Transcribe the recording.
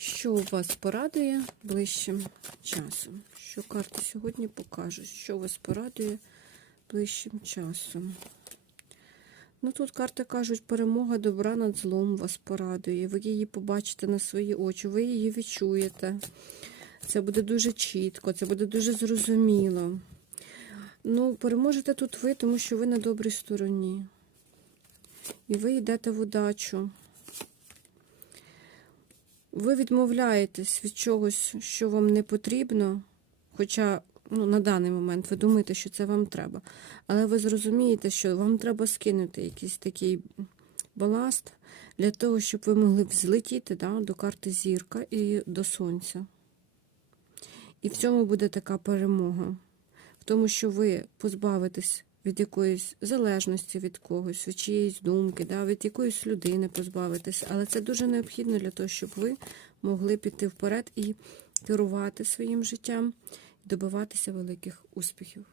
Що вас порадує ближчим часом? Що карти сьогодні покажуть? Що вас порадує ближчим часом? Ну тут карти кажуть, перемога добра над злом вас порадує. Ви її побачите на свої очі, ви її відчуєте. Це буде дуже чітко, це буде дуже зрозуміло. Ну, переможете тут ви, тому що ви на добрій стороні. І ви йдете в удачу. Ви відмовляєтесь від чогось, що вам не потрібно, хоча ну, на даний момент ви думаєте, що це вам треба. Але ви зрозумієте, що вам треба скинути якийсь такий баласт для того, щоб ви могли взлетіти да, до карти зірка і до сонця. І в цьому буде така перемога. В тому, що ви позбавитесь від якоїсь залежності від когось, від чиєїсь думки, да, від якоїсь людини позбавитися. Але це дуже необхідно для того, щоб ви могли піти вперед і керувати своїм життям, добиватися великих успіхів.